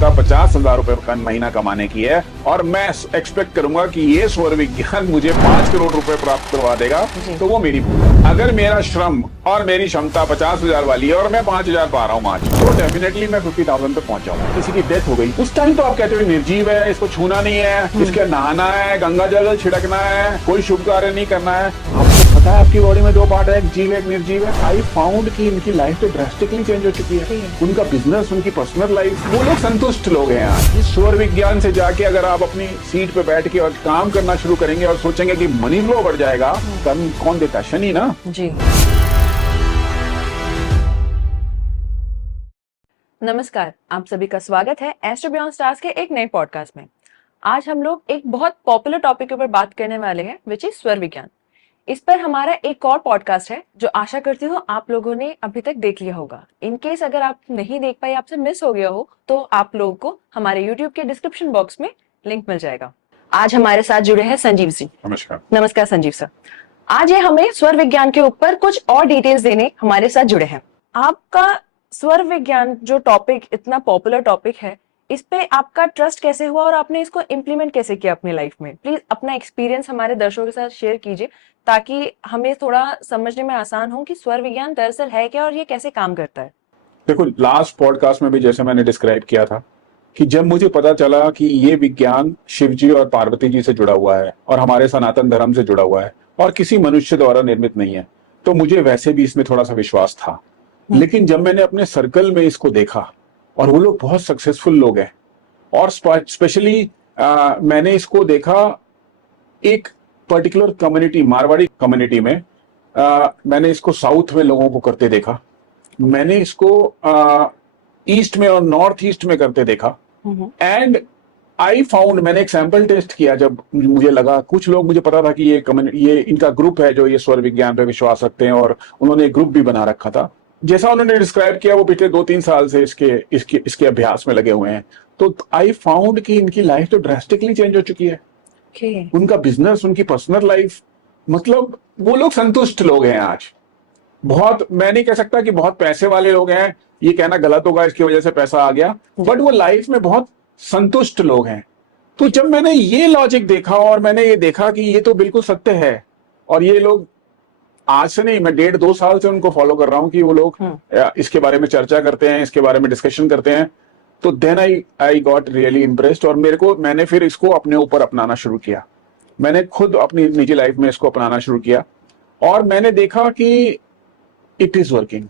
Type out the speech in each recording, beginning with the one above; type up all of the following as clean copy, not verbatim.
क्षमता 50,000 रुपए का महीना कमाने की है और मैं एक्सपेक्ट करूंगा कि ये स्वर विज्ञान मुझे 5 करोड़ रुपए प्राप्त करवा देगा, तो वो मेरी भूल है। अगर मेरा श्रम और मेरी क्षमता 50,000 वाली है और मैं 5,000 पा रहा हूँ आज, तो डेफिनेटली मैं 50,000 पे पहुंच जाऊंगा। किसी की डेथ हो गई उस टाइम तो आप कहते हो निर्जीव है, इसको छूना नहीं है, इसके नहाना है, गंगा जल छिड़कना है, कोई शुभ कार्य नहीं करना है। आपको पता है आपकी बॉडी में दो पार्ट है, एक जीव एक निर्जीव है। आई फाउंड कि इनकी लाइफ तो ड्रास्टिकली चेंज हो चुकी है। उनका बिजनेस, उनकी पर्सनल लाइफ, वो लोग संतुष्ट लोग हैं आज। इस स्वर विज्ञान से जाके अगर आप अपनी सीट पे बैठ के और काम करना शुरू करेंगे और सोचेंगे कि मनी फ्लो बढ़ जाएगा, कौन देता? शनि ना जी। नमस्कार, आप सभी का स्वागत है एस्ट्रो बियॉन्ड स्टार्स के एक नए पॉडकास्ट में। आज हम लोग एक बहुत पॉपुलर टॉपिक के ऊपर बात करने वाले हैं, विच इज स्वर विज्ञान। इस पर हमारा एक और पॉडकास्ट है जो आशा करती हूँ आप लोगों ने अभी तक देख लिया होगा। इन केस अगर आप नहीं देख पाए, आपसे मिस हो गया हो, तो आप लोगों को हमारे यूट्यूब के डिस्क्रिप्शन बॉक्स में लिंक मिल जाएगा। आज हमारे साथ जुड़े हैं संजीव जी। नमस्कार। नमस्कार संजीव सर। आज ये हमें स्वर विज्ञान के ऊपर कुछ और डिटेल्स देने हमारे साथ जुड़े हैं। आपका स्वर विज्ञान जो टॉपिक इतना पॉपुलर टॉपिक है, इस पे आपका ट्रस्ट कैसे हुआ और आपने इसको इम्प्लीमेंट कैसे किया अपनी लाइफ में? प्लीज अपना एक्सपीरियंस हमारे दर्शकों के साथ शेयर कीजिए ताकि हमें थोड़ा समझने में आसान हो कि स्वर विज्ञान दरअसल है क्या और ये कैसे काम करता है। देखो, लास्ट पॉडकास्ट में भी जैसे मैंने डिस्क्राइब किया था कि जब मुझे पता चला कि ये विज्ञान शिव जी और पार्वती जी से जुड़ा हुआ है और हमारे सनातन धर्म से जुड़ा हुआ है और किसी मनुष्य द्वारा निर्मित नहीं है, तो मुझे वैसे भी इसमें थोड़ा सा विश्वास था। लेकिन जब मैंने अपने सर्कल में इसको देखा और वो लोग बहुत सक्सेसफुल लोग हैं, और स्पेशली मैंने इसको देखा एक पर्टिकुलर कम्युनिटी, मारवाड़ी कम्युनिटी में। मैंने इसको साउथ में लोगों को करते देखा, मैंने इसको ईस्ट में और नॉर्थ ईस्ट में करते देखा। एंड आई फाउंड, मैंने एक सैंपल टेस्ट किया जब मुझे लगा, कुछ लोग, मुझे पता था कि ये इनका ग्रुप है जो ये स्वर विज्ञान पे विश्वास रखते हैं और उन्होंने एक ग्रुप भी बना रखा था। जैसा उन्होंने डिस्क्राइब किया, वो पिछले 2-3 साल से इसके अभ्यास में लगे हुए हैं। तो आई फाउंड कि इनकी लाइफ तो ड्रास्टिकली चेंज हो चुकी है। उनका बिजनेस, उनकी पर्सनल लाइफ, मतलब वो लोग संतुष्ट लोग हैं आज। बहुत, मैं नहीं कह सकता कि बहुत पैसे वाले लोग हैं, ये कहना गलत होगा इसकी वजह से पैसा आ गया, बट वो लाइफ में बहुत संतुष्ट लोग हैं। तो जब मैंने ये लॉजिक देखा और मैंने ये देखा कि ये तो बिल्कुल सत्य है, और ये लोग आज से नहीं, मैं 1.5-2 साल से उनको फॉलो कर रहा हूं कि वो लोग इसके बारे में चर्चा करते हैं, इसके बारे में डिस्कशन करते हैं। तो then I got really impressed और मैंने फिर इसको अपने ऊपर अपनाना शुरू किया। मैंने खुद अपनी निजी लाइफ में इसको अपनाना शुरू किया और मैंने देखा कि इट इज वर्किंग।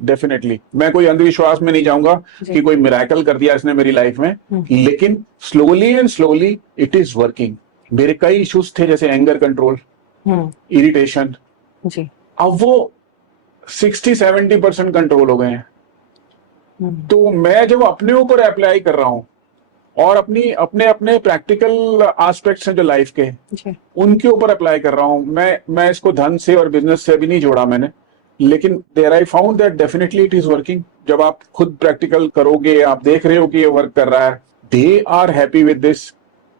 डेफिनेटली मैं कोई अंधविश्वास में नहीं जाऊंगा कि कोई मिराकल कर दिया इसने मेरी लाइफ में, लेकिन slowly and slowly it is working. मेरे कई इश्यूज थे, जैसे एंगर कंट्रोल, इरिटेशन, अब वो 60-70% कंट्रोल हो गए हैं। तो मैं जब अपने ऊपर अप्लाई कर रहा हूं और अपने प्रैक्टिकल एस्पेक्ट्स हैं जो लाइफ के, उनके ऊपर अप्लाई कर रहा हूं। मैं इसको धन से और बिजनेस से अभी नहीं जोड़ा मैंने, लेकिन there I found that definitely it is working. जब आप खुद प्रैक्टिकल करोगे, आप देख रहे हो कि ये वर्क कर रहा है, they are happy with this,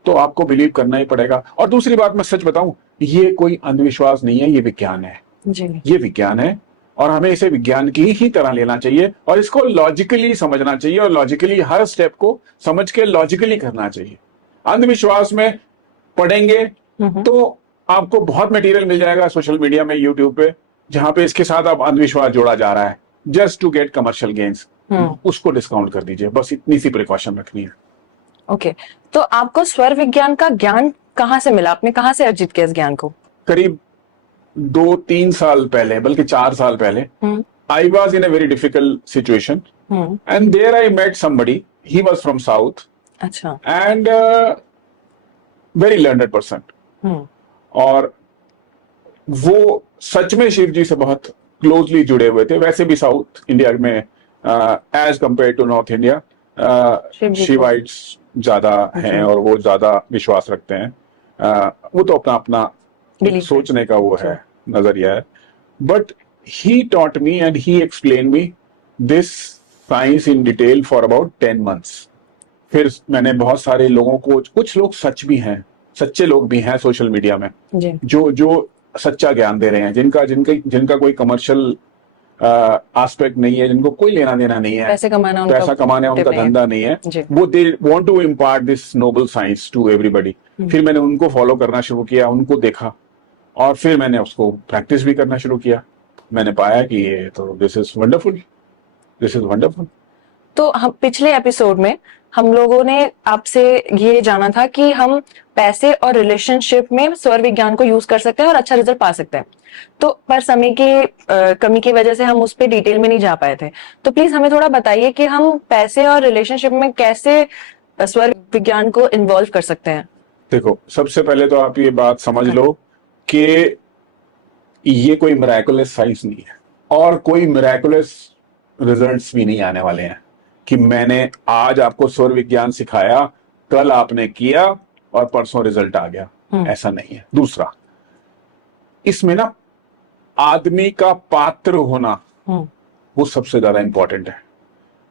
तो आपको बिलीव करना ही पड़ेगा। और दूसरी बात मैं सच बताऊं, ये कोई अंधविश्वास नहीं है, ये विज्ञान है। ये विज्ञान है और हमें इसे विज्ञान की ही तरह लेना चाहिए और इसको लॉजिकली समझना चाहिए और लॉजिकली हर स्टेप को समझ के लॉजिकली करना चाहिए। अंधविश्वास में पढ़ेंगे तो आपको बहुत मटेरियल मिल जाएगा सोशल मीडिया में, यूट्यूब पे, जहां पे इसके साथ अब अंधविश्वास जोड़ा जा रहा है just to get commercial gains. उसको डिस्काउंट कर दीजिए, बस इतनी सी प्रिकॉशन रखनी है। ओके, तो आपको स्वर विज्ञान का ज्ञान कहाँ से मिला? आपने कहाँ से अर्जित किया इस ज्ञान को? करीब 2-3 साल पहले, बल्कि 4 साल पहले, I was in a very difficult situation and there I met somebody, he was from south, अच्छा, एंड वेरी लर्नड पर्सन, और वो सच में शिव जी से बहुत क्लोजली जुड़े हुए थे। वैसे भी साउथ इंडिया में as compare to North India Shaivites ज्यादा हैं और वो ज्यादा विश्वास रखते हैं। वो तो अपना अपना सोचने का वो है, नजरिया है। But he taught me and he explain me this science in detail for about 10 months। फिर मैंने बहुत सारे लोगों को, कुछ लोग सच भी हैं, सच्चे लोग भी हैं सोशल मीडिया में, जो सच्चा ज्ञान दे रहे हैं, जिनका कोई कमर्शियल एस्पेक्ट नहीं है, जिनको कोई लेना देना नहीं है, पैसे कमाना उनका पैसा कमाना उनका motive नहीं है। धंधा नहीं है, जी। वो they want to impart this noble science to everybody. फिर मैंने उनको फॉलो करना शुरू किया, उनको देखा, और फिर मैंने उसको प्रैक्टिस भी करना शुरू किया। मैंने पाया कि ये तो this is wonderful, this is wonderful. तो हम पिछले एपिसोड में हम लोगों ने आपसे ये जाना था कि हम पैसे और रिलेशनशिप में स्वर विज्ञान को यूज कर सकते हैं और अच्छा रिजल्ट पा सकते हैं। तो पर समय की कमी की वजह से हम उस पर डिटेल में नहीं जा पाए थे। तो प्लीज हमें थोड़ा बताइए कि हम पैसे और रिलेशनशिप में कैसे स्वर विज्ञान को इन्वॉल्व कर सकते हैं। देखो, सबसे पहले तो आप ये बात समझ लो कि ये कोई मिराकुलस साइंस नहीं है, और कोई मिराकुलस रिजल्ट्स भी नहीं आने वाले हैं कि मैंने आज आपको स्वर विज्ञान सिखाया, कल आपने किया और परसों रिजल्ट आ गया। ऐसा नहीं है। दूसरा, इसमें ना आदमी का पात्र होना वो सबसे ज्यादा इंपॉर्टेंट है।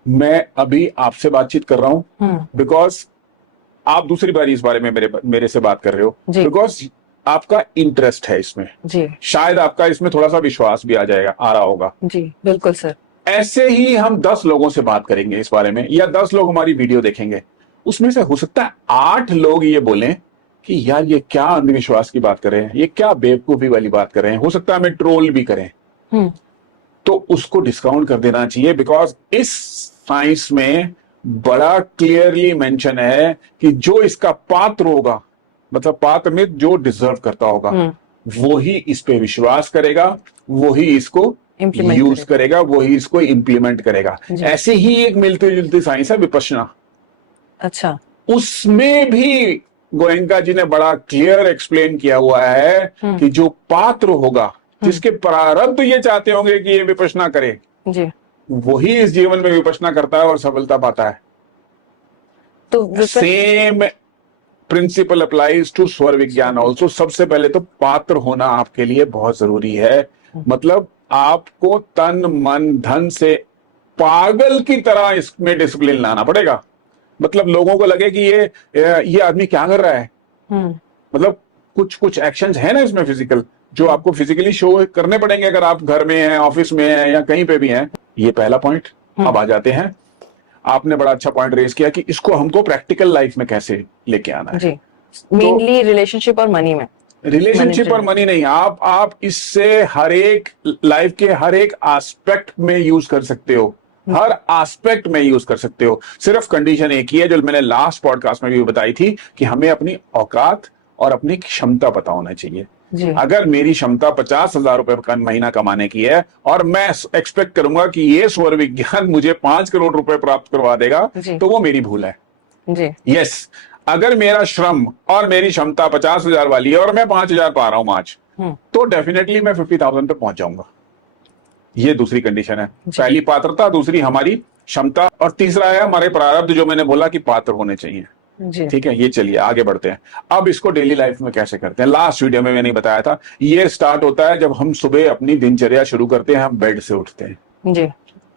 मैं अभी आपसे बातचीत कर रहा हूं बिकॉज आप दूसरी बार इस बारे में मेरे से बात कर रहे हो, जी। बिकॉज आपका इंटरेस्ट है इसमें। जी शायद आपका इसमें थोड़ा सा विश्वास भी आ रहा होगा। जी बिल्कुल सर। ऐसे ही हम 10 लोगों से बात करेंगे इस बारे में, या 10 लोग हमारी वीडियो देखेंगे, उसमें से हो सकता है 8 लोग ये बोलें कि यार ये क्या अंधविश्वास की बात कर रहे हैं, ये क्या बेवकूफी वाली बात कर रहे हैं, हो सकता है हमें ट्रोल भी करें। तो उसको डिस्काउंट कर देना चाहिए, बिकॉज इस साइंस में बड़ा क्लियरली मेंशन है कि जो इसका पात्र होगा, मतलब पात्र में जो डिजर्व करता होगा, वो ही इस पे विश्वास करेगा, वो ही इसको Implement यूज करेगा, वो ही इसको इम्प्लीमेंट करेगा। जी। ऐसे ही एक मिलती जुलती साइंस है विपश्यना। अच्छा। उसमें भी गोयंका जी ने बड़ा क्लियर एक्सप्लेन किया हुआ है कि जो पात्र होगा, जिसके प्रारब्ध ये चाहते होंगे कि ये विपश्यना करे, जी। वही इस जीवन में विपश्यना करता है और सफलता पाता है। तो सेम प्रिंसिपल अप्लाइज टू स्वर विज्ञान ऑल्सो। सबसे पहले तो पात्र होना आपके लिए बहुत जरूरी है। मतलब आपको तन मन धन से पागल की तरह इसमें डिसिप्लिन लाना पड़ेगा। मतलब लोगों को लगे कि ये आदमी क्या कर रहा है, मतलब कुछ कुछ एक्शंस है ना इसमें फिजिकल, जो आपको फिजिकली शो करने पड़ेंगे अगर आप घर में हैं, ऑफिस में हैं, या कहीं पे भी हैं। ये पहला पॉइंट। अब आ जाते हैं, आपने बड़ा अच्छा पॉइंट रेज किया कि इसको हमको प्रैक्टिकल लाइफ में कैसे लेके आना है। जी। मेनली रिलेशनशिप और मनी में। रिलेशनशिप और मनी नहीं, आप इससे हर एक लाइफ के हर एक एस्पेक्ट में यूज कर सकते हो, हर एस्पेक्ट में यूज कर सकते हो। सिर्फ कंडीशन एक ही है, जो मैंने लास्ट पॉडकास्ट में भी बताई थी, कि हमें अपनी औकात और अपनी क्षमता पता होना चाहिए। जी। अगर मेरी क्षमता 50,000 रुपए का महीना कमाने की है और मैं एक्सपेक्ट करूंगा कि ये स्वर विज्ञान मुझे 5 करोड़ रुपए प्राप्त करवा देगा, तो वो मेरी भूल है। जी। यस, अगर मेरा श्रम और मेरी क्षमता 50,000 वाली है और मैं 5,000 पा रहा हूं आज, तो डेफिनेटली मैं 50,000 पे पहुंच जाऊंगा। ये दूसरी कंडीशन है। पहली पात्रता, दूसरी हमारी क्षमता, और तीसरा है हमारे प्रारब्ध, जो मैंने बोला कि पात्र होने चाहिए। ठीक है, ये चलिए आगे बढ़ते हैं। अब इसको डेली लाइफ में कैसे करते हैं, लास्ट वीडियो में मैंने बताया था। ये स्टार्ट होता है जब हम सुबह अपनी दिनचर्या शुरू करते हैं, हम बेड से उठते हैं। जी।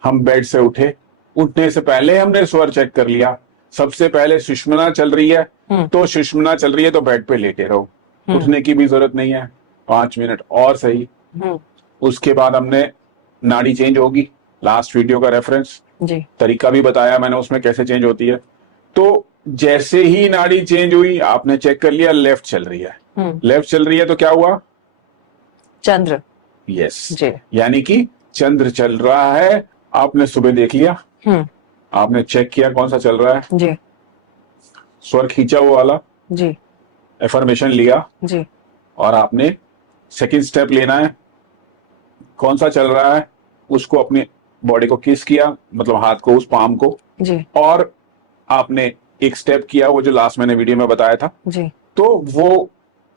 हम बेड से उठे, उठने से पहले हमने स्वर चेक कर लिया। सबसे पहले सुषुम्ना चल रही है, तो सुषुम्ना चल रही है तो बेड पे लेटे रहो, उठने की भी जरूरत नहीं है, 5 मिनट और सही। उसके बाद हमने नाड़ी चेंज होगी, लास्ट वीडियो का रेफरेंस, जी। तरीका भी बताया मैंने उसमें कैसे चेंज होती है। तो जैसे ही नाड़ी चेंज हुई, आपने चेक कर लिया लेफ्ट चल रही है, लेफ्ट चल रही है, तो क्या हुआ, चंद्र। यस, जी। यानी कि चंद्र चल रहा है। आपने सुबह देख लिया, आपने चेक किया कौन सा चल रहा है, जी। स्वर खींचा हुआ वाला, जी। एफर्मेशन लिया, जी। और आपने सेकंड स्टेप लेना है, कौन सा चल रहा है, उसको अपने बॉडी को किस किया, मतलब हाथ को, उस पाम को, जी। और आपने एक स्टेप किया, वो जो लास्ट मैंने वीडियो में बताया था। जी। तो वो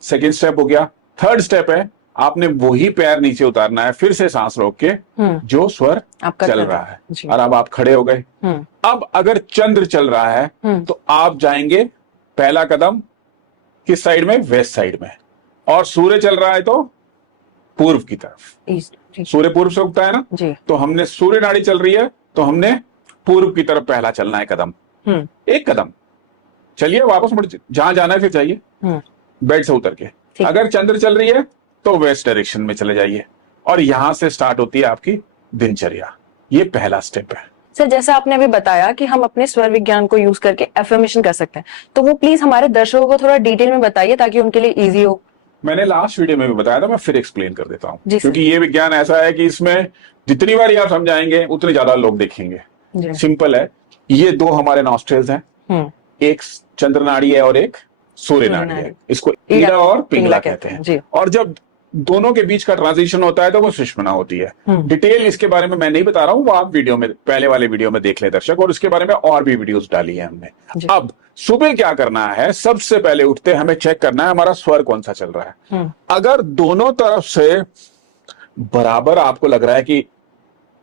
सेकंड स्टेप हो गया। थर्ड स्टेप है, आपने वही पैर नीचे उतारना है, फिर से सांस रोक के, जो स्वर चल रहा है। और अब आप खड़े हो गए। अब अगर चंद्र चल रहा है तो आप जाएंगे पहला कदम किस साइड में, वेस्ट साइड में, और सूर्य चल रहा है तो पूर्व की तरफ। सूर्य पूर्व से उगता है ना, तो हमने सूर्य नाड़ी चल रही है तो हमने पूर्व की तरफ पहला चलना है कदम, एक कदम। चलिए वापस मुड़, जहां जाना है फिर जाइए बेड से उतर के। अगर चंद्र चल रही है तो वेस्ट डायरेक्शन में चले जाइए, और यहां से स्टार्ट होती है आपकी दिनचर्या। ये पहला स्टेप है। सर जैसा आपने अभी बताया कि हम अपने स्वर विज्ञान को यूज करके एफर्मेशन कर सकते हैं, तो वो प्लीज हमारे दर्शकों को थोड़ा डिटेल में बताइए ताकि उनके लिए इजी हो। मैंने लास्ट वीडियो में भी बताया था, मैं फिर एक्सप्लेन कर देता हूँ, जी सर। क्योंकि ये विज्ञान ऐसा है कि इसमें जितनी बार आप समझाएंगे उतने ज्यादा लोग देखेंगे। जी। सिंपल है, ये दो हमारे नॉस्ट्रल्स हैं, एक चंद्र नाड़ी है और एक सूर्य नाड़ी है। इसको ईड़ा और पिंगला कहते हैं। जी। और जब दोनों के बीच का ट्रांजिशन होता है तो वो सुषुम्ना होती है। डिटेल इसके बारे में मैं नहीं बता रहा हूँ, वो आप वीडियो में, पहले वाले वीडियो में देख ले दर्शक, और उसके बारे में और भी वीडियोस डाली है हमने। अब सुबह क्या करना है, सबसे पहले उठते हमें चेक करना है हमारा स्वर कौन सा चल रहा है। अगर दोनों तरफ से बराबर आपको लग रहा है कि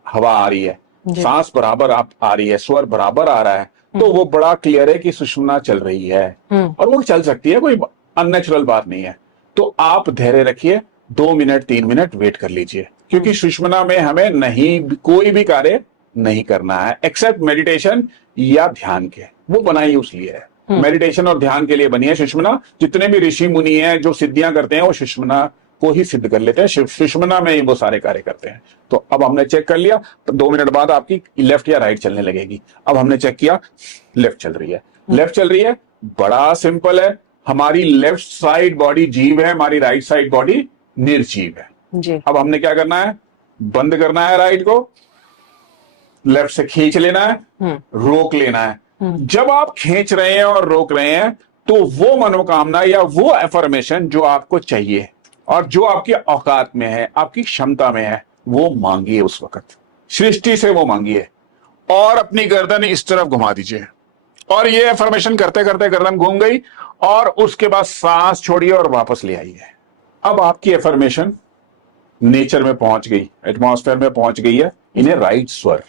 हवा आ रही है, सांस बराबर आ रही है, स्वर बराबर आ रहा है, तो वो बड़ा क्लियर है कि सुषुम्ना चल रही है। और वो चल सकती है, कोई अननेचुरल बात नहीं है। तो आप धैर्य रखिए, 2 मिनट 3 मिनट वेट कर लीजिए, क्योंकि सुषुम्ना में हमें नहीं कोई भी कार्य नहीं करना है एक्सेप्ट मेडिटेशन या ध्यान के। वो बनाई उस लिए है, मेडिटेशन और ध्यान के लिए बनी है सुषुम्ना। जितने भी ऋषि मुनि हैं जो सिद्धियां करते हैं वो सुषुम्ना को ही सिद्ध कर लेते हैं, सुषुम्ना में ही वो सारे कार्य करते हैं। तो अब हमने चेक कर लिया, तो 2 मिनट बाद आपकी लेफ्ट या राइट चलने लगेगी। अब हमने चेक किया लेफ्ट चल रही है, लेफ्ट चल रही है, बड़ा सिंपल है। हमारी लेफ्ट साइड बॉडी जीव है, हमारी राइट साइड बॉडी निर्जीव है। जी। अब हमने क्या करना है, बंद करना है राइट को, लेफ्ट से खींच लेना है, रोक लेना है। जब आप खींच रहे हैं और रोक रहे हैं तो वो मनोकामना या वो एफर्मेशन जो आपको चाहिए और जो आपकी औकात में है, आपकी क्षमता में है, वो मांगिए उस वक्त, सृष्टि से वो मांगिए और अपनी गर्दन इस तरफ घुमा दीजिए। और ये एफर्मेशन करते करते गर्दन घूम गई और उसके बाद सांस छोड़िए और वापस ले आइए। अब आपकी एफर्मेशन नेचर में पहुंच गई, एटमॉस्फेयर में पहुंच गई है, इन्हें राइट स्वर।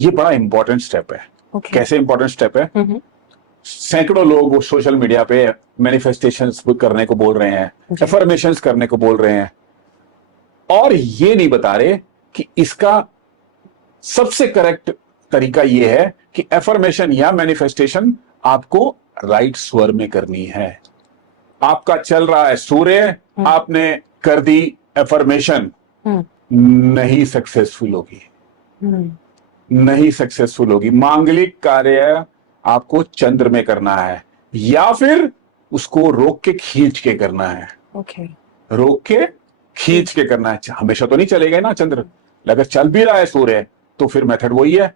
ये बड़ा इंपॉर्टेंट स्टेप है। कैसे इंपॉर्टेंट स्टेप है? सैकड़ों लोग वो सोशल मीडिया पे मैनिफेस्टेशंस करने को बोल रहे हैं, एफर्मेशंस करने को बोल रहे हैं, और ये नहीं बता रहे कि इसका सबसे करेक्ट तरीका ये है कि एफर्मेशन या मैनिफेस्टेशन आपको राइट स्वर में करनी है। आपका चल रहा है सूर्य, आपने कर दी एफर्मेशन, नहीं सक्सेसफुल होगी, नहीं सक्सेसफुल होगी। मांगलिक कार्य आपको चंद्र में करना है या फिर उसको रोक के खींच के करना है। रोक के खींच के करना है। हमेशा तो नहीं चलेगा ना चंद्र, अगर चल भी रहा है सूर्य तो फिर मेथड वही है,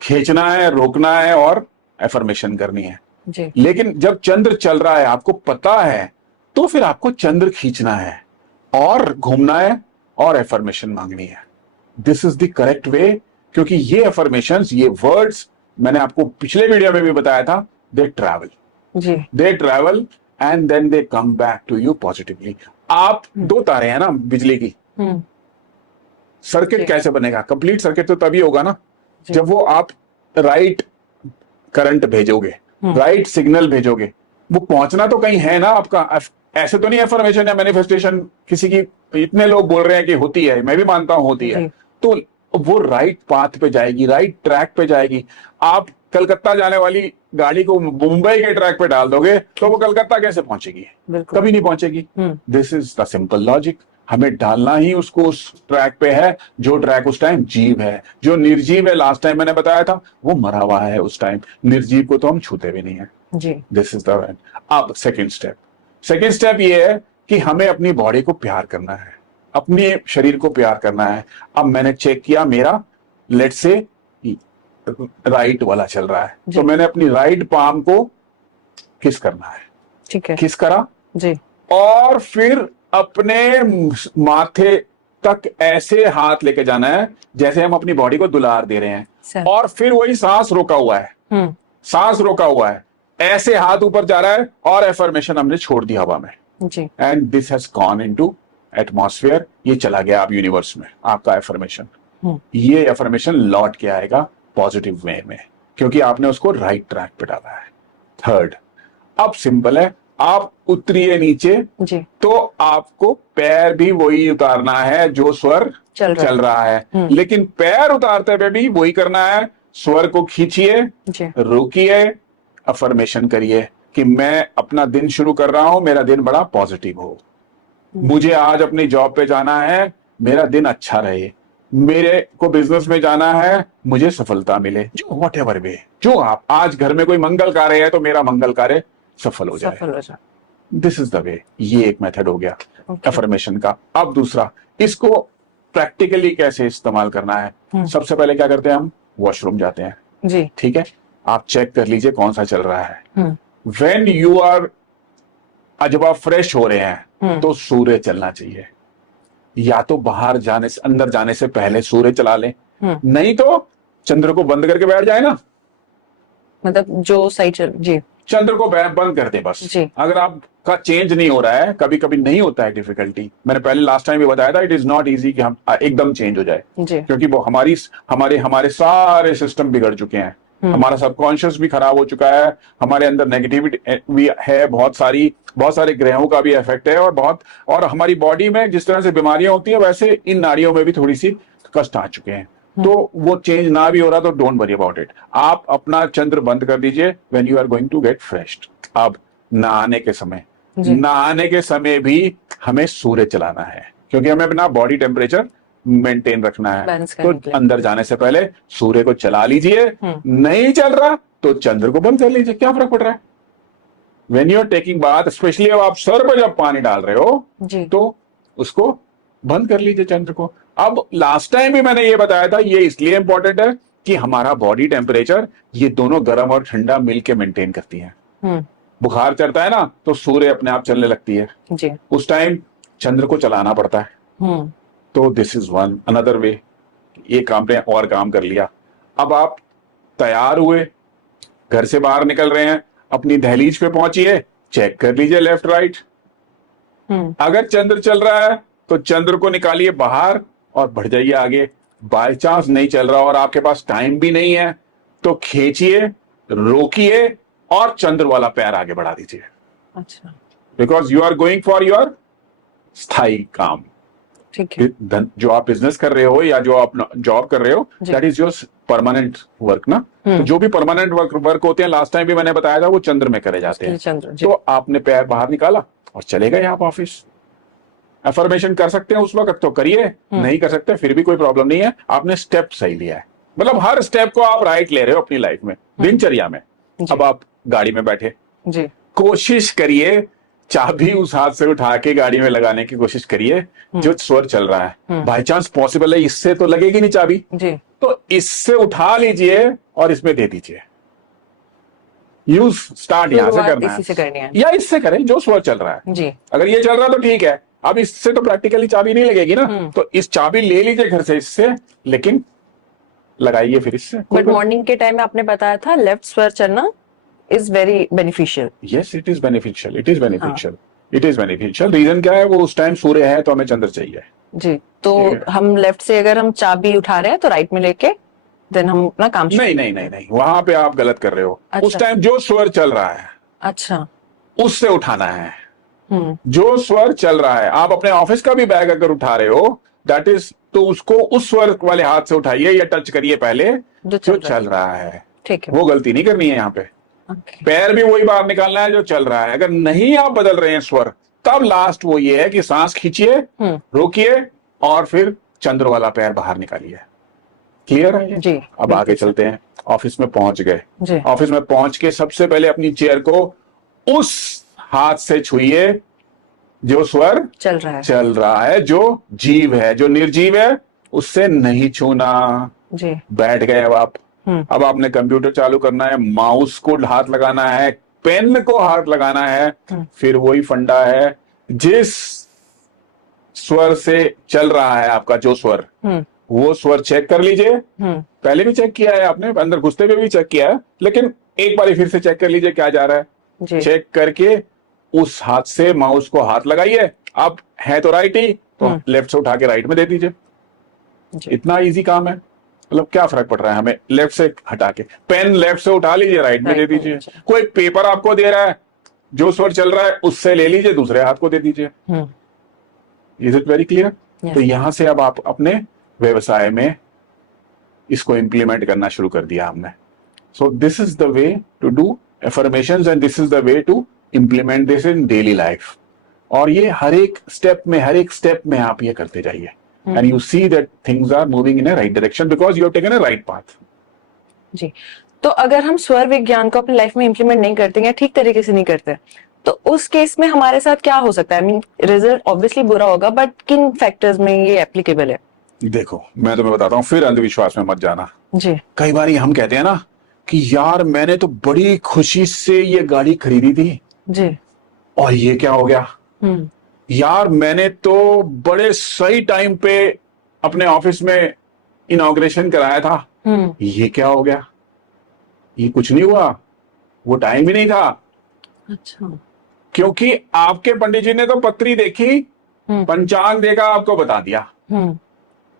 खींचना है, रोकना है और एफर्मेशन करनी है। जी। लेकिन जब चंद्र चल रहा है, आपको पता है, तो फिर आपको चंद्र खींचना है और घूमना है और एफर्मेशन मांगनी है। This is the correct way, क्योंकि ये एफर्मेशंस, ये वर्ड्स मैंने आपको पिछले वीडियो में भी बताया था, they travel, they travel and then they come back to you positively. आप 2 तारे हैं ना बिजली की, सर्किट कैसे बनेगा? कंप्लीट सर्किट तो तभी होगा ना जब वो आप राइट करंट भेजोगे, राइट सिग्नल भेजोगे। वो पहुंचना तो कहीं है ना आपका। ऐसे तो नहीं एफर्मेशन या मैनिफेस्टेशन किसी की, इतने लोग बोल रहे हैं कि होती है, मैं भी मानता हूं होती है, तो वो राइट पाथ पे जाएगी, राइट ट्रैक पे जाएगी। आप कलकत्ता जाने वाली गाड़ी को मुंबई के ट्रैक पे डाल दोगे तो वो कलकत्ता कैसे पहुंचेगी? कभी नहीं पहुंचेगी। This is the simple logic. हमें डालना ही उसको उस ट्रैक पे है जो ट्रैक उस टाइम जीव है। जो निर्जीव है, लास्ट टाइम मैंने बताया था, वो मरा हुआ है उस टाइम। निर्जीव को तो हम छूते भी नहीं है। दिस इज द वे। अब सेकेंड स्टेप ये है कि हमें अपनी बॉडी को प्यार करना है, अपने शरीर को प्यार करना है। अब मैंने चेक किया, मेरा लेट्स से राइट वाला चल रहा है, तो मैंने अपनी राइट पाम को किस करना है। ठीक है, किस करा जी। और फिर अपने माथे तक ऐसे हाथ लेके जाना है जैसे हम अपनी बॉडी को दुलार दे रहे हैं, और फिर वही सांस रोका हुआ है, सांस रोका हुआ है, ऐसे हाथ ऊपर जा रहा है और एफर्मेशन हमने छोड़ दी हवा में, and this has gone into atmosphere. ये चला गया आप यूनिवर्स में, आपका एफर्मेशन। ये एफर्मेशन लौट के आएगा पॉजिटिव वे में, क्योंकि आपने उसको राइट ट्रैक पे डाला है। थर्ड, अब सिंपल है, आप उतरिए नीचे जी। तो आपको पैर भी वही उतारना है जो स्वर चल रहा है, लेकिन पैर उतारते हुए भी वही करना है। स्वर को खींचिए, रोकिए, अफर्मेशन करिए कि मैं अपना दिन शुरू कर रहा हूं, मेरा दिन बड़ा पॉजिटिव हो, मुझे आज अपनी जॉब पे जाना है, मेरा दिन अच्छा रहे, मेरे को बिजनेस में जाना है, मुझे सफलता मिले, जो वॉट एवर वे, जो आप आज घर में कोई मंगल कार्य है तो मेरा मंगल कार्य सफल हो जाए, सफल हो जाए। दिस इज द वे। ये एक मेथड हो गया Okay. अफर्मेशन का। अब दूसरा, इसको प्रैक्टिकली कैसे इस्तेमाल करना है। सबसे पहले क्या करते हैं, हम वॉशरूम जाते हैं, जी। ठीक है, आप चेक कर लीजिए कौन सा चल रहा है। हम्म। व्हेन यू आर, जब आप फ्रेश हो रहे हैं तो सूर्य चलना चाहिए। या तो बाहर जाने से, अंदर जाने से पहले सूर्य चला लें, नहीं तो चंद्र को बंद करके बैठ जाए ना, मतलब जो सही चल, जी चंद्र को बंद कर दे बस। जी। अगर आपका चेंज नहीं हो रहा है, कभी कभी नहीं होता है डिफिकल्टी, मैंने पहले लास्ट टाइम भी बताया था, इट इज नॉट इजी कि हम एकदम चेंज हो जाए, जी। क्योंकि वो हमारे सारे सिस्टम बिगड़ चुके हैं, हमारा सबकॉन्शियस भी खराब हो चुका है, हमारे अंदर नेगेटिविटी भी है, बहुत सारे ग्रहों का भी इफेक्ट है, और हमारी बॉडी में जिस तरह से बीमारियां होती है वैसे इन नाड़ियों में भी थोड़ी सी कष्ट आ चुके हैं। तो वो चेंज ना भी हो रहा तो डोंट वरी अबाउट इट, आप अपना चंद्र बंद कर दीजिए when you are going to get freshed. अब नहाने के समय भी हमें सूर्य चलाना है, क्योंकि हमें अपना बॉडी टेम्परेचर मेंटेन रखना है। बैलेंस तो करने के लिए। अंदर जाने से पहले सूर्य को चला लीजिए, नहीं चल रहा तो चंद्र को बंद कर लीजिए, क्या फर्क पड़ रहा है। When you are taking bath, specially अब आप सर पर जब पानी डाल रहे हो जी। तो उसको बंद कर लीजिए चंद्र को। अब लास्ट टाइम भी मैंने ये बताया था, ये इसलिए इंपॉर्टेंट है कि हमारा बॉडी टेम्परेचर ये दोनों गर्म और ठंडा मिलके मेंटेन करती है। बुखार चढ़ता है ना तो सूर्य अपने आप चलने लगती है जी। उस टाइम चंद्र को चलाना पड़ता है। तो this is one another way, ये काम पे और काम कर लिया। अब आप तैयार हुए, घर से बाहर निकल रहे हैं, अपनी दहलीज पे पहुंचिए, चेक कर लीजिए लेफ्ट राइट। अगर चंद्र चल रहा है तो चंद्र को निकालिए बाहर और बढ़ जाइए आगे। बाय चांस नहीं चल रहा और आपके पास टाइम भी नहीं है तो खींचिए, रोकिए और चंद्र वाला पैर आगे बढ़ा दीजिए। अच्छा। Because you are going for your स्थायी काम। ठीक है। जो आप बिजनेस कर रहे हो या जो आप जॉब कर रहे हो, that is your permanent work ना। तो जो भी परमानेंट वर्क होते हैं, लास्ट टाइम भी मैंने बताया था, वो चंद्र में करे जाते हैं। चंद्र जी। तो आपने पैर बाहर निकाला और चले गए आप ऑफिस। अफर्मेशन कर सकते हैं उस वक्त तो करिए, नहीं कर सकते फिर भी कोई प्रॉब्लम नहीं है, आपने स्टेप सही लिया है। मतलब हर स्टेप को आप राइट ले रहे हो अपनी लाइफ में, दिनचर्या में। अब आप गाड़ी में बैठे जी, कोशिश करिए चाबी उस हाथ से उठा के गाड़ी में लगाने की कोशिश करिए जो स्वर चल रहा है। बाई चांस पॉसिबल है इससे तो लगेगी नहीं चाबी जी, तो इससे उठा लीजिए और इसमें दे दीजिए। यूज स्टार्ट यहां से करना इसी से करनी है या इससे करें जो स्वर चल रहा है जी। अगर ये चल रहा है तो ठीक है, अब इससे तो प्रैक्टिकली चाबी नहीं लगेगी ना, तो इस चाबी ले लीजिए घर से इससे, लेकिन लगाइए फिर इससे। बट मॉर्निंग के टाइम में आपने बताया था लेफ्ट स्वर चलना is very beneficial. Yes it is beneficial, it is beneficial, it is beneficial. Reason क्या है, वो उस टाइम सूर्य है तो हमें चंद्र चाहिए जी। तो हम लेफ्ट से अगर हम चाबी उठा रहे हैं तो राइट में लेके देन हम अपना काम नहीं नहीं नहीं नहीं, वहां पे आप गलत कर रहे हो। अच्छा। उस टाइम जो स्वर चल रहा है अच्छा, उससे उठाना है। जो स्वर चल रहा है, आप अपने ऑफिस का भी बैग अगर उठा रहे हो दैट इज, तो उसको उस स्वर वाले हाथ से उठाइए या टच करिए पहले जो चल रहा है। ठीक है, वो गलती नहीं करनी है यहाँ पे। पैर भी वही बाहर निकालना है जो चल रहा है। अगर नहीं आप बदल रहे हैं स्वर, तब लास्ट वो ये है कि सांस खींचिए, रोकिए और फिर चंद्र वाला पैर बाहर निकालिए। क्लियर है जी। अब आगे चलते हैं। ऑफिस में पहुंच गए, जी। ऑफिस में पहुंच के सबसे पहले अपनी चेयर को उस हाथ से छुइए जो स्वर चल रहा है, जो जीव है, जो निर्जीव है उससे नहीं छूना। जी। बैठ गए अब आपने कंप्यूटर चालू करना है, माउस को हाथ लगाना है, पेन को हाथ लगाना है। फिर वही फंडा है, जिस स्वर से चल रहा है आपका जो स्वर, वो स्वर चेक कर लीजिए। पहले भी चेक किया है आपने, अंदर घुसते हुए भी चेक किया है, लेकिन एक बार फिर से चेक कर लीजिए क्या जा रहा है। चेक करके उस हाथ से माउस को हाथ लगाइए। अब है तो राइट ही, तो लेफ्ट से उठा के राइट में दे दीजिए। इतना इजी काम है। मतलब क्या फर्क पड़ रहा है हमें, लेफ्ट से हटा के पेन लेफ्ट से उठा लीजिए, राइट में दे दीजिए। कोई पेपर आपको दे रहा है, जो स्वर चल रहा है उससे ले लीजिए, दूसरे हाथ को दे दीजिए। Is it very clear? तो यहां से अब आप अपने व्यवसाय में इसको इंप्लीमेंट करना शुरू कर दिया हमने। So this is the way to do affirmations and this is the way to implement this in daily life. और ये हर एक स्टेप में आप ये करते जाइए। and you see that things are moving in a right direction because you have taken a right path. जी, तो अगर हम स्वर विज्ञान को अपनी लाइफ में इम्प्लीमेंट नहीं करते या ठीक तरीके से नहीं करते तो उस केस में हमारे साथ क्या हो सकता है? आई मीन रिजल्ट ऑब्वियसली बुरा होगा, बट किन फैक्टर्स में ये एप्लीकेबल है? देखो, मैं तुम्हें बताता हूँ, फिर अंधविश्वास में मत जाना। जी कई बार हम कहते हैं ना कि यार मैंने तो बड़ी खुशी से ये गाड़ी खरीदी थी जी और ये क्या हो गया, यार मैंने तो बड़े सही टाइम पे अपने ऑफिस में इनॉग्रेशन कराया था, ये क्या हो गया, ये कुछ नहीं हुआ, वो टाइम ही नहीं था। अच्छा। क्योंकि आपके पंडित जी ने तो पत्री देखी, पंचांग देखा, आपको बता दिया।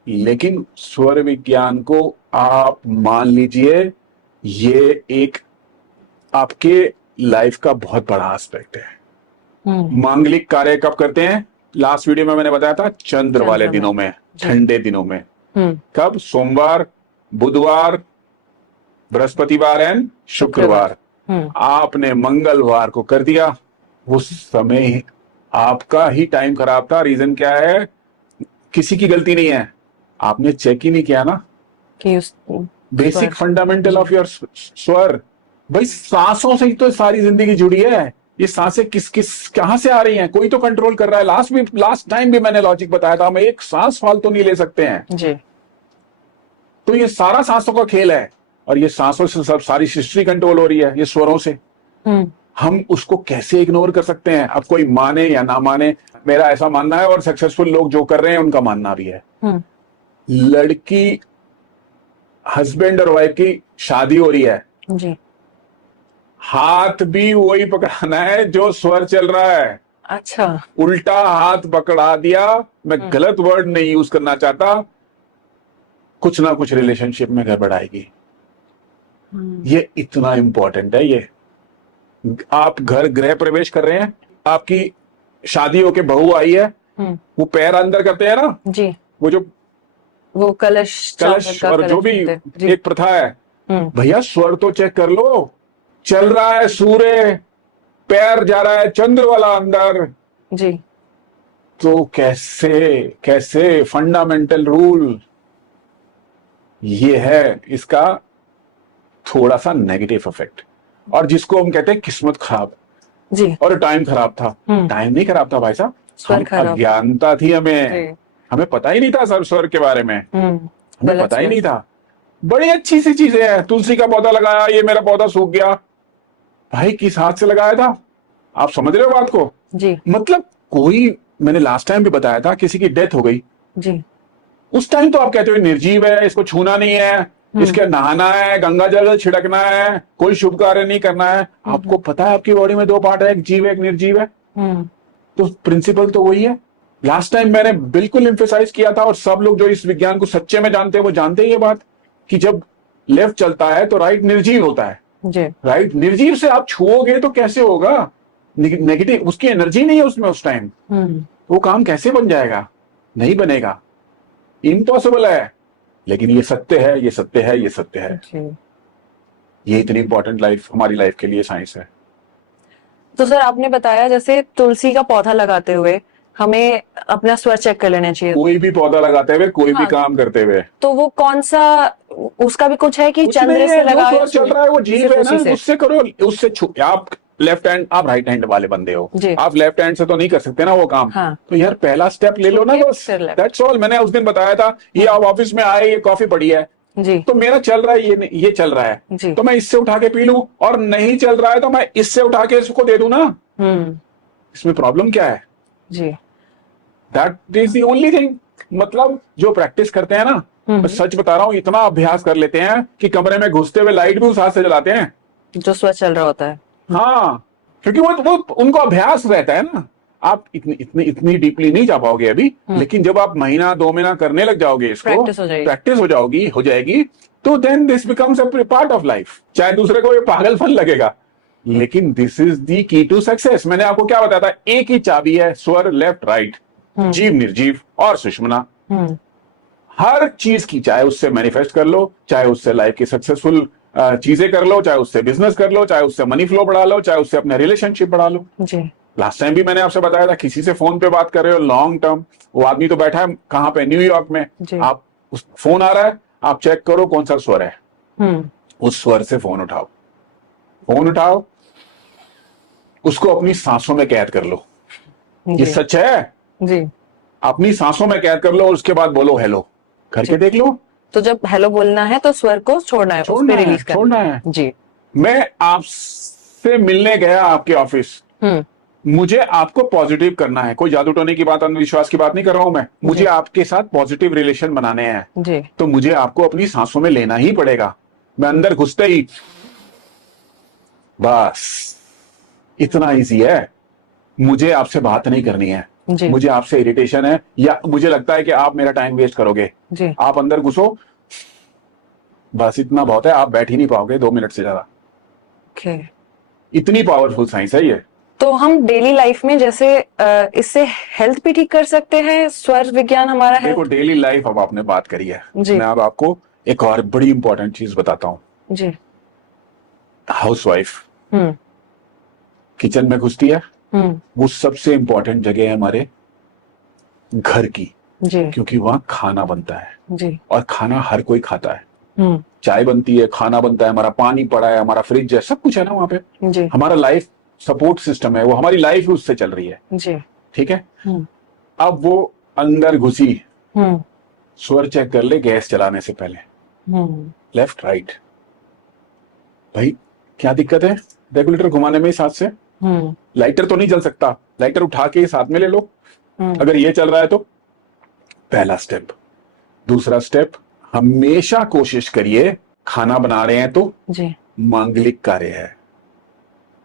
लेकिन स्वर विज्ञान को आप मान लीजिए ये एक आपके लाइफ का बहुत बड़ा एस्पेक्ट है। मांगलिक कार्य कब करते हैं? लास्ट वीडियो में मैंने बताया था, चंद्र वाले दिनों में, ठंडे दिनों में। कब? सोमवार, बुधवार, बृहस्पतिवार एंड शुक्रवार। आपने मंगलवार को कर दिया, उस समय आपका ही टाइम खराब था। रीजन क्या है? किसी की गलती नहीं है, आपने चेक ही नहीं किया ना कि बेसिक फंडामेंटल ऑफ योर स्वर। भाई सांसों से ही तो सारी जिंदगी जुड़ी है। ये सांसें किस किस कहां से आ रही हैं? कोई तो कंट्रोल कर रहा है। लास्ट टाइम भी मैंने लॉजिक बताया था, हम एक सांस फालतू नहीं ले सकते हैं जी। तो ये सारा सांसों का खेल है, और ये सांसों से सब सारी हिस्ट्री कंट्रोल हो रही है, ये स्वरों से। हम उसको कैसे इग्नोर कर सकते हैं? अब कोई माने या ना माने, मेरा ऐसा मानना है, और सक्सेसफुल लोग जो कर रहे हैं उनका मानना भी है। लड़की, हस्बैंड और वाइफ की शादी हो रही है जी, हाथ भी वही पकड़ाना है जो स्वर चल रहा है। अच्छा। उल्टा हाथ पकड़ा दिया, मैं गलत वर्ड नहीं यूज करना चाहता, कुछ ना कुछ रिलेशनशिप में गड़बड़ आएगी। ये इतना इंपॉर्टेंट है। ये आप घर गृह प्रवेश कर रहे हैं, आपकी शादी होके बहू आई है, वो पैर अंदर करते हैं ना जी, वो कलश और जो भी एक प्रथा है, भैया स्वर तो चेक कर लो। चल रहा है सूर्य, पैर जा रहा है चंद्र वाला अंदर जी, तो कैसे फंडामेंटल रूल ये है, इसका थोड़ा सा नेगेटिव इफेक्ट। और जिसको हम कहते हैं किस्मत खराब जी, और टाइम खराब था। टाइम नहीं खराब था भाई साहब, स्वर खराब, अज्ञानता थी, हमें पता ही नहीं था सर स्वर के बारे में, हमें पता ही नहीं था। बड़ी अच्छी सी चीजें हैं, तुलसी का पौधा लगाया, ये मेरा पौधा सूख गया, भाई किस हाथ से लगाया था? आप समझ रहे हो बात को जी? मतलब कोई, मैंने लास्ट टाइम भी बताया था, किसी की डेथ हो गई जी, उस टाइम तो आप कहते हो निर्जीव है, इसको छूना नहीं है, इसके नहाना है, गंगा जल छिड़कना है, कोई शुभ कार्य नहीं करना है। आपको पता है आपकी बॉडी में दो पार्ट है, एक जीव है एक निर्जीव है, तो प्रिंसिपल तो वही है। लास्ट टाइम मैंने बिल्कुल एम्फेसाइज किया था, और सब लोग जो इस विज्ञान को सच्चे में जानते हैं वो जानते हैं ये बात, कि जब लेफ्ट चलता है तो राइट निर्जीव होता है। राइट निर्जीव से आप छुओगे तो कैसे होगा? नेगेटिव, उसकी एनर्जी नहीं है उसमें उस टाइम, वो काम कैसे बन जाएगा? नहीं बनेगा, इम्पॉसिबल है। लेकिन ये सत्य है, ये सत्य है, ये सत्य है। ये इतनी इंपॉर्टेंट लाइफ, हमारी लाइफ के लिए साइंस है। तो सर आपने बताया जैसे तुलसी का पौधा लगाते हुए हमें अपना स्वर चेक कर लेना चाहिए। कोई भी पौधा लगाते हुए, कोई भी काम करते हुए, तो वो कौन सा, उसका भी कुछ है कि चंद्र से लगा चल रहा है, वो जीव है ना, उससे करो, उससे आप लेफ्ट हैंड, आप राइट हैंड वाले बंदे हो, आप लेफ्ट हैंड से तो नहीं कर सकते ना वो काम। तो यार पहला स्टेप ले लो ना, बस दैट्स ऑल। मैंने उस दिन बताया था, ये आप ऑफिस में आए, ये कॉफी पड़ी है जी, तो मेरा चल रहा है, ये चल रहा है तो मैं इससे उठा के पी लूं, और नहीं चल रहा है तो मैं इससे उठा के इसको दे दूं ना। इसमें प्रॉब्लम क्या है जी? That is the only thing. मतलब जो प्रैक्टिस करते हैं ना, मैं सच बता रहा हूं, इतना अभ्यास कर लेते हैं कि कमरे में घुसते हुए लाइट भी उस हाथ से जलाते हैं जो स्वर चल रहा होता है। हाँ, क्योंकि वो उनको अभ्यास रहता है ना। आप इतनी डीपली नहीं जा पाओगे अभी, लेकिन जब आप महीना 2 महीना करने लग जाओगे, इसको प्रैक्टिस हो जाएगी तो then this becomes a part of life. चाहे दूसरे को ये पागलपन लगेगा, लेकिन this is the key to success. मैंने आपको क्या बताया था? एक ही चाबी है, स्वर लेफ्ट राइट, जीव निर्जीव और सुषुम्ना। हर चीज की, चाहे उससे मैनिफेस्ट कर लो, चाहे उससे लाइफ की सक्सेसफुल चीजें कर लो, चाहे उससे बिजनेस कर लो, चाहे उससे मनी फ्लो बढ़ा लो, चाहे उससे अपने रिलेशनशिप बढ़ा लो। जी, लास्ट टाइम भी मैंने आपसे बताया था, किसी से फोन पे बात कर रहे हो लॉन्ग टर्म, वो आदमी तो बैठा है कहाँ पे, न्यूयॉर्क में, जी। आप उस फोन आ रहा है, आप चेक करो कौन सा स्वर है, हम्म। उस स्वर से फोन उठाओ, फोन उठाओ, उसको अपनी सांसों में कैद कर लो। ये जी। सच है, जी। अपनी सांसों में कैद कर लो और उसके बाद बोलो हेलो, करके जी। देख लो। तो जब हेलो बोलना है तो स्वर को छोड़ना है, उस छोड़ना पे है, रिलीज करना छोड़ना है। जी। मैं आपसे मिलने गया आपके ऑफिस, मुझे आपको पॉजिटिव करना है, कोई जादू टोने की बात, अंधविश्वास की बात नहीं कर रहा हूं मैं, मुझे जी। आपके साथ पॉजिटिव रिलेशन बनाने हैं, जी। तो मुझे आपको अपनी सांसों में लेना ही पड़ेगा। मैं अंदर घुसते ही बस, इतना इजी है। मुझे आपसे बात नहीं करनी है, जी। मुझे आपसे इरिटेशन है, या मुझे लगता है कि आप मेरा टाइम वेस्ट करोगे, जी। आप अंदर घुसो, बस इतना बहुत है, आप बैठ ही नहीं पाओगे 2 मिनट से ज्यादा। ओके। इतनी पावरफुल साइंस है ये। तो हम डेली लाइफ में जैसे इससे हेल्थ भी ठीक कर सकते हैं, स्वर विज्ञान हमारा देखो हेल्थ। डेली लाइफ अब आपने बात करी है, जी। मैं अब आपको एक और बड़ी इंपॉर्टेंट चीज बताता हूं। जी। हाउसवाइफ हम्म। किचन में घुसती है, हम्म। वो सबसे इंपॉर्टेंट जगह है हमारे घर की, जी। क्योंकि वहां खाना बनता है, जी। और खाना हर कोई खाता है। हम्म। चाय बनती है, खाना बनता है, हमारा पानी पड़ा है, हमारा फ्रिज है, सब कुछ है ना वहां पे। जी। हमारा लाइफ सपोर्ट सिस्टम है, वो हमारी लाइफ उससे चल रही है। जी। ठीक है, हम्म। अब वो अंदर घुसी, हम्म। स्वर चेक कर ले गैस चलाने से पहले, हम्म। लेफ्ट राइट, भाई क्या दिक्कत है रेगुलेटर घुमाने में इस हाथ से? हम्म। लाइटर तो नहीं जल सकता, लाइटर उठा के इस हाथ में ले लो। हम्म। अगर ये चल रहा है तो पहला स्टेप। दूसरा स्टेप, हमेशा कोशिश करिए, खाना बना रहे हैं तो जी। मांगलिक कार्य है,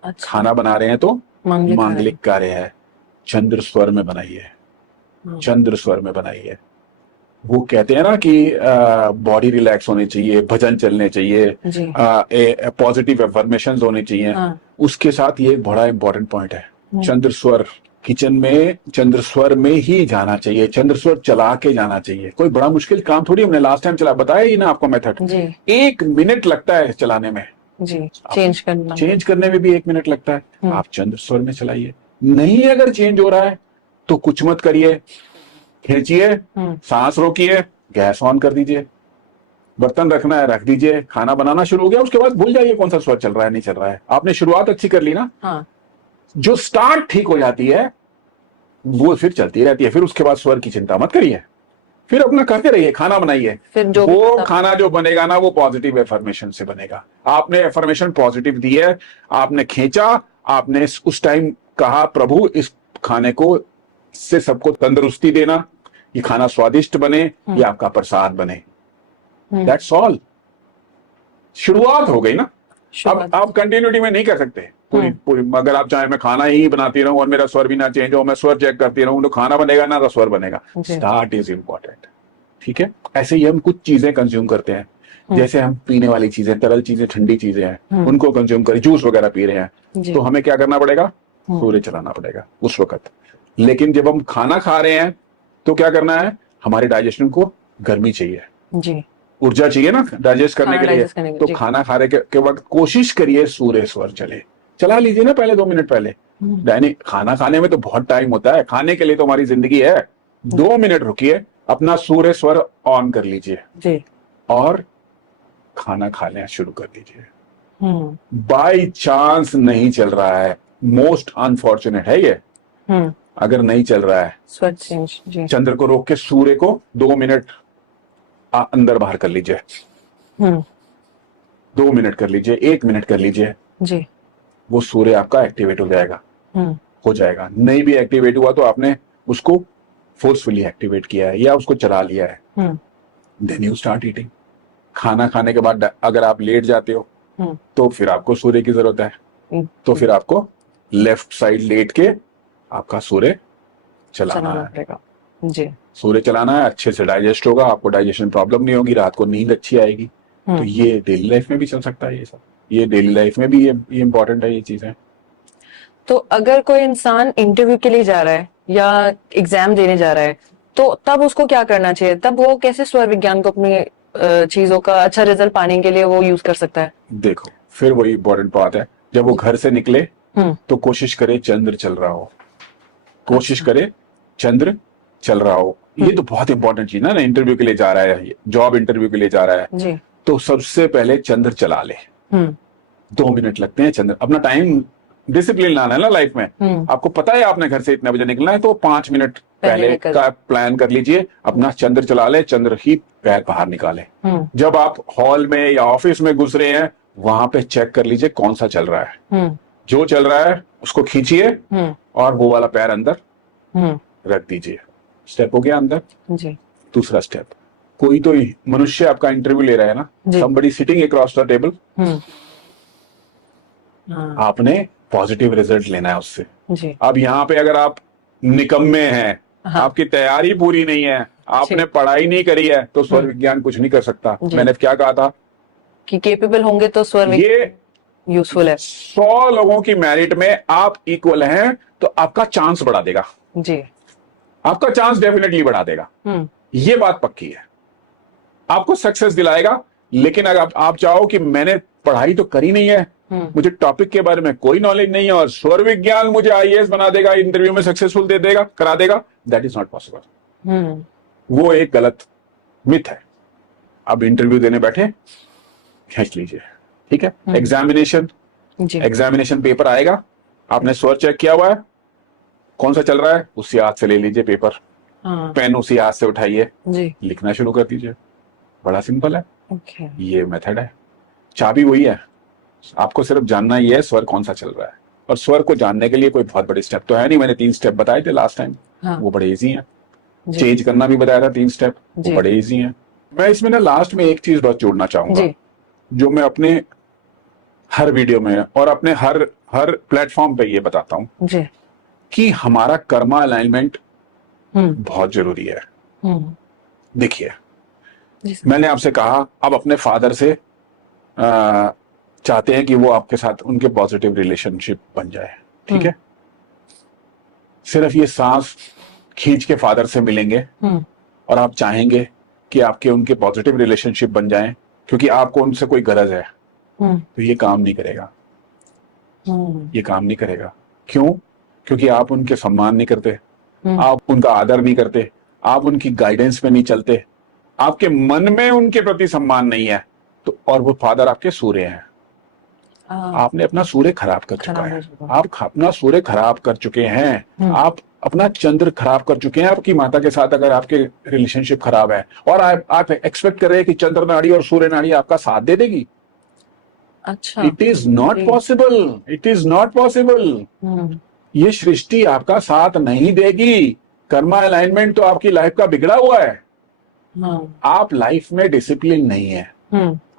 अच्छा। खाना बना रहे हैं तो मांगलिक कार्य। मांगलिक कार्य है, चंद्र स्वर में बनाइए, चंद्र स्वर में बनाइए। वो कहते हैं ना कि बॉडी रिलैक्स होनी चाहिए, भजन चलने चाहिए, जी। पॉजिटिव एफर्मेशन होनी चाहिए, हाँ। उसके साथ ये एक बड़ा इंपॉर्टेंट पॉइंट है, हम्म। चंद्र स्वर। किचन में चंद्र स्वर में ही जाना चाहिए, चंद्र स्वर चला के जाना चाहिए। कोई बड़ा मुश्किल काम थोड़ी, हमने लास्ट टाइम चला बताया ही ना आपको मेथड। जी। 1 मिनट लगता है चलाने में, जी। चेंज करना। चेंज करने में भी 1 मिनट लगता है। आप चंद्र स्वर में चलाइए, नहीं अगर चेंज हो रहा है तो कुछ मत करिए, खींचिए, सांस रोकिए, गैस ऑन कर दीजिए, बर्तन रखना है रख दीजिए, खाना बनाना शुरू हो गया, उसके बाद भूल जाइए कौन सा स्वर चल रहा है नहीं चल रहा है। आपने शुरुआत अच्छी कर ली ना, हाँ। जो स्टार्ट ठीक हो जाती है वो फिर चलती रहती है, फिर उसके बाद स्वर की चिंता मत करिए, फिर अपना करते रहिए, खाना बनाइए। फिर जो भी वो पता- खाना जो बनेगा ना, वो पॉजिटिव एफर्मेशन से बनेगा। आपने एफर्मेशन पॉजिटिव दी है, आपने खींचा, आपने उस टाइम कहा प्रभु इस खाने को से सबको तंदुरुस्ती देना, ये खाना स्वादिष्ट बने, ये आपका प्रसाद बने, दैट्स ऑल। शुरुआत हो गई ना। अब शुरुआत। आप कंटिन्यूटी में नहीं कर सकते पूरी पूरी, अगर आप चाहे मैं खाना ही बनाती रहूं और मेरा स्वर भी ना चेंज हो, मैं स्वर चेक करती रहूं, तो खाना बनेगा ना तो स्वर बनेगा। जी। Start is important. ठीक है, ऐसे ही हम कुछ चीजें कंज्यूम करते हैं, जैसे हम पीने वाली चीजें, तरल चीजें, ठंडी चीजें हैं, उनको कंज्यूम करें, जूस वगैरह पी रहे हैं, जी। तो हमें क्या करना पड़ेगा? सूर्य चलाना पड़ेगा उस वक्त। लेकिन जब हम खाना खा रहे हैं तो क्या करना है? हमारे डाइजेशन को गर्मी चाहिए, जी। ऊर्जा चाहिए ना डाइजेस्ट करने खाना के लिए। digest करने के लिए, तो जी। खाना खाने के वक्त कोशिश करिए सूर्य स्वर चले, चला लीजिए ना पहले 2 मिनट पहले। दैनिक खाना खाने में तो बहुत टाइम होता है, खाने के लिए तो हमारी जिंदगी है। 2 मिनट रुकिए, अपना सूर्य स्वर ऑन कर लीजिए जी। और खाना खाना शुरू कर दीजिए। बाई चांस नहीं चल रहा है, मोस्ट अनफॉर्चुनेट है ये, अगर नहीं चल रहा है, स्वर चेंज। जी। चंद्र को रोक के सूर्य को 2 मिनट अंदर बाहर कर लीजिए, 2 मिनट कर लीजिए, 1 मिनट कर लीजिए, जी। वो सूर्य आपका एक्टिवेट हो जाएगा। हो जाएगा। नहीं भी एक्टिवेट हुआ तो आपने उसको फोर्सफुली एक्टिवेट किया है या उसको चला लिया है। Then you start eating. खाना खाने के बाद अगर आप लेट जाते हो तो फिर आपको सूर्य की जरूरत है, तो फिर आपको लेफ्ट साइड लेट के आपका सूर्य चलाना है। पड़ेगा। जी। सूर्य चलाना है, अच्छे से डाइजेस्ट होगा, आपको डाइजेशन प्रॉब्लम नहीं होगी, रात को नींद अच्छी आएगी। तो ये डेली लाइफ में भी चल सकता है, ये सब ये डेली लाइफ में भी ये इंपॉर्टेंट है ये चीजें। तो अगर कोई इंसान इंटरव्यू के लिए जा रहा है या एग्जाम देने जा रहा है तो तब उसको क्या करना चाहिए? तब वो कैसे स्वर विज्ञान को अपनी चीजों का अच्छा रिजल्ट पाने के लिए वो यूज कर सकता है? देखो फिर वही इंपॉर्टेंट बात है, जब वो घर से निकले तो कोशिश करे चंद्र चल रहा हो, कोशिश करे चंद्र चल रहा हो। ये तो बहुत इंपॉर्टेंट चीज ना, इंटरव्यू के लिए जा रहा है, जॉब इंटरव्यू के लिए जा रहा है जी। तो सबसे पहले चंद्र चला ले। 2 मिनट लगते हैं चंद्र, अपना टाइम डिसिप्लिन लाना है ना लाइफ में। आपको पता है आपने घर से इतने बजे निकलना है तो 5 मिनट पहले का प्लान कर लीजिए, अपना चंद्र चला ले, चंद्र ही पैर बाहर निकाले। जब आप हॉल में या ऑफिस में घुस रहे हैं वहां पे चेक कर लीजिए कौन सा चल रहा है। जो चल रहा है उसको खींचिए और वो वाला पैर अंदर रख दीजिए। स्टेप हो गया अंदर जी। दूसरा स्टेप, कोई तो मनुष्य आपका इंटरव्यू ले रहा है ना, somebody sitting across the table, आपने पॉजिटिव रिजल्ट लेना है उससे जी। अब यहाँ पे अगर आप निकम्मे हैं, आपकी तैयारी पूरी नहीं है, आपने पढ़ाई नहीं करी है तो स्वर विज्ञान कुछ नहीं कर सकता। मैंने क्या कहा था कि केपेबल होंगे तो स्वर ये यूजफुल है। 100 लोगों की मेरिट में आप इक्वल हैं तो आपका चांस बढ़ा देगा जी, आपका चांस डेफिनेटली बढ़ा देगा। ये बात पक्की है, आपको सक्सेस दिलाएगा। लेकिन अगर आप चाहो कि मैंने पढ़ाई तो करी नहीं है, मुझे टॉपिक के बारे में कोई नॉलेज नहीं है और स्वर विज्ञान मुझे आईएएस बना देगा, इंटरव्यू में सक्सेसफुल दे देगा, करा देगा, दैट इज नॉट पॉसिबल। वो एक गलत मिथ है। अब इंटरव्यू देने बैठे, खींच लीजिए, ठीक है। एग्जामिनेशन पेपर आएगा, आपने स्वर चेक किया हुआ है, कौन सा चल रहा है उसी हाथ से ले लीजिए पेपर, पेन उसी हाथ से उठाइए, लिखना शुरू कर दीजिए। बड़ा सिंपल है। ये मेथड है, चाबी वही है, आपको सिर्फ जानना ही है स्वर कौन सा चल रहा है। और स्वर को जानने के लिए कोई बहुत बड़े स्टेप तो है नहीं, मैंने 3 स्टेप बताए थे लास्ट टाइम, वो बड़े इजी हैं। चेंज करना भी बताया था 3 स्टेप, वो बड़े इजी हैं। मैं इसमें ना लास्ट में एक चीज बस जोड़ना चाहूंगा, जो मैं अपने हर वीडियो में और अपने हर प्लेटफॉर्म पे ये बताता हूँ कि हमारा कर्मा अलाइनमेंट बहुत जरूरी है। देखिए, मैंने आपसे कहा आप अपने फादर से चाहते हैं कि वो आपके साथ उनके पॉजिटिव रिलेशनशिप बन जाए, ठीक है। सिर्फ ये सांस खींच के फादर से मिलेंगे और आप चाहेंगे कि आपके उनके पॉजिटिव रिलेशनशिप बन जाएं क्योंकि आपको उनसे कोई गरज है, तो ये काम नहीं करेगा। ये काम नहीं करेगा। क्यों? क्योंकि आप उनके सम्मान नहीं करते, आप उनका आदर नहीं करते, आप उनकी गाइडेंस पे नहीं चलते, आपके मन में उनके प्रति सम्मान नहीं है। तो और वो फादर आपके सूर्य हैं, आपने अपना सूर्य खराब कर चुका है, आप अपना सूर्य खराब कर चुके हैं, आप अपना चंद्र खराब कर चुके हैं। आपकी माता के साथ अगर आपके रिलेशनशिप खराब है और आप एक्सपेक्ट कर रहे हैं कि चंद्र नाड़ी और सूर्य नाड़ी आपका साथ दे देगी, अच्छा, it is not possible, it is not possible. ये सृष्टि आपका साथ नहीं देगी। कर्मा अलाइनमेंट तो आपकी लाइफ का बिगड़ा हुआ है। आप लाइफ में डिसिप्लिन नहीं है,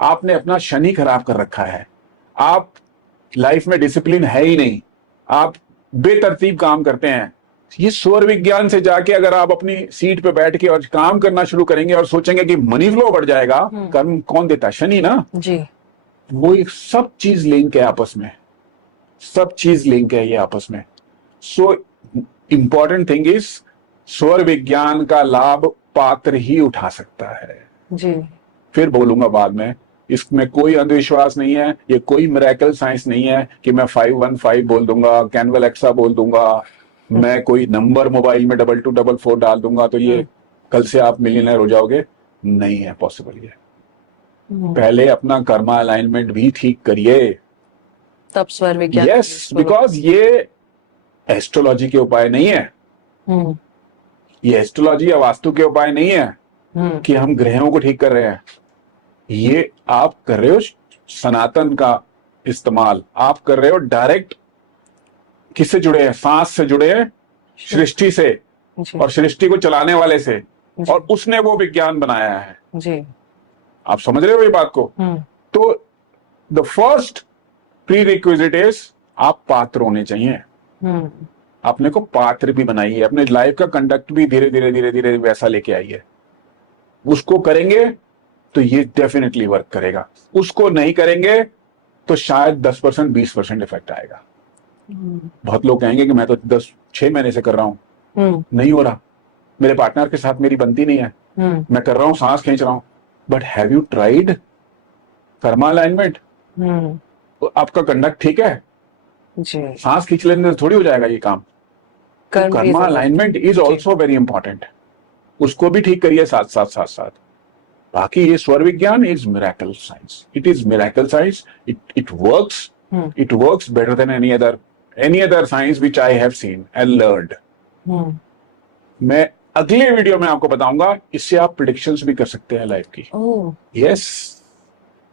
आपने अपना शनि खराब कर रखा है, आप लाइफ में डिसिप्लिन है ही नहीं, आप बेतरतीब काम करते हैं। ये स्वर विज्ञान से जाके अगर आप अपनी सीट पे बैठ के और काम करना शुरू करेंगे और सोचेंगे कि मनी फ्लो बढ़ जाएगा, कर्म कौन देता है? शनि ना जी। वो एक सब चीज लिंक है आपस में, सब चीज लिंक है ये आपस में। सो इंपॉर्टेंट थिंग इज स्वर विज्ञान का लाभ पात्र ही उठा सकता है जी। फिर बोलूंगा बाद में, इसमें कोई अंधविश्वास नहीं है, ये कोई मिरेकल साइंस नहीं है कि मैं 515 बोल दूंगा, कैनवल एक्सा बोल दूंगा, मैं कोई नंबर मोबाइल में 2244 डाल दूंगा तो ये कल से आप मिलियनर हो जाओगे। नहीं है पॉसिबल ये। पहले अपना कर्मा अलाइनमेंट भी ठीक करिए, तब स्वर विज्ञान। यस, बिकॉज ये एस्ट्रोलॉजी के उपाय नहीं है, ये एस्ट्रोलॉजी या वास्तु के उपाय नहीं है कि हम ग्रहों को ठीक कर रहे हैं। ये आप कर रहे हो सनातन का इस्तेमाल, आप कर रहे हो डायरेक्ट किससे जुड़े हैं? सांस से जुड़े हैं, सृष्टि से और सृष्टि को चलाने वाले से, और उसने वो विज्ञान बनाया है जी। आप समझ रहे हो ये बात को? तो the first pre requisite is आप पात्र होने चाहिए। अपने को पात्र भी बनाइए, अपने लाइफ का कंडक्ट भी धीरे धीरे धीरे धीरे वैसा लेके आइए। उसको करेंगे तो ये डेफिनेटली वर्क करेगा, उसको नहीं करेंगे तो शायद 10% 20% इफेक्ट आएगा। बहुत लोग कहेंगे कि मैं तो 6 महीने से कर रहा हूं, नहीं हो रहा, मेरे पार्टनर के साथ मेरी बनती नहीं है, मैं कर रहा हूं, सांस खींच रहा हूं, but have you tried Karma alignment? आपका कंडक्ट ठीक है? जी सांस खींच लेने से थोड़ी हो जाएगा ये काम। तो कर्म की कर्मा जरूरत। अलाइनमेंट इज जी। ऑल्सो वेरी इंपॉर्टेंट, उसको भी ठीक करिए साथ साथ साथ साथ। बाकी ये स्वर विज्ञान is miracle science, it is miracle science, it works, it works better than any other science which I have seen and learned. मैं अगले वीडियो में आपको बताऊंगा, इससे आप प्रिडिक्शंस भी कर सकते हैं लाइफ की। Oh yes,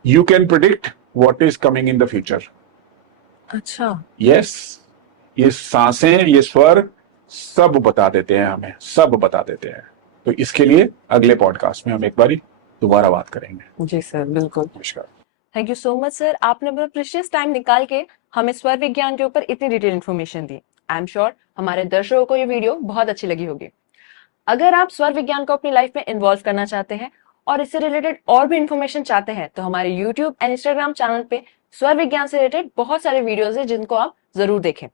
you can predict what is coming in the future. अच्छा। यस, ये सांसें, ये स्वर सब बता देते हैं हमें, सब बता देते हैं। तो इसके लिए अगले पॉडकास्ट में हम एक बारी दोबारा बात करेंगे। जी सर, बिल्कुल। नमस्कार। Thank you so much sir, आपने अपना प्रीशियस टाइम निकाल के हमें स्वर विज्ञान के ऊपर इतनी detail information the. I am sure हमारे दर्शकों को ये वीडियो बहुत अच्छी लगी होगी। अगर आप स्वर विज्ञान को अपनी लाइफ में इन्वॉल्व करना चाहते हैं और इससे रिलेटेड और भी इन्फॉर्मेशन चाहते हैं तो हमारे यूट्यूब एंड इंस्टाग्राम चैनल पे स्वर विज्ञान से रिलेटेड बहुत सारे वीडियोस हैं जिनको आप जरूर देखें।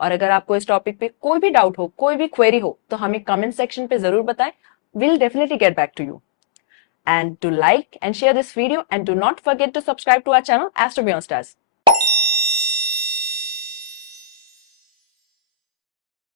और अगर आपको इस टॉपिक पे कोई भी डाउट हो, कोई भी क्वेरी हो तो हमें कमेंट सेक्शन पे जरूर बताएं। Will definitely get back to you. And to like and share this video, and do not forget to subscribe to our channel Astro Beyond Stars.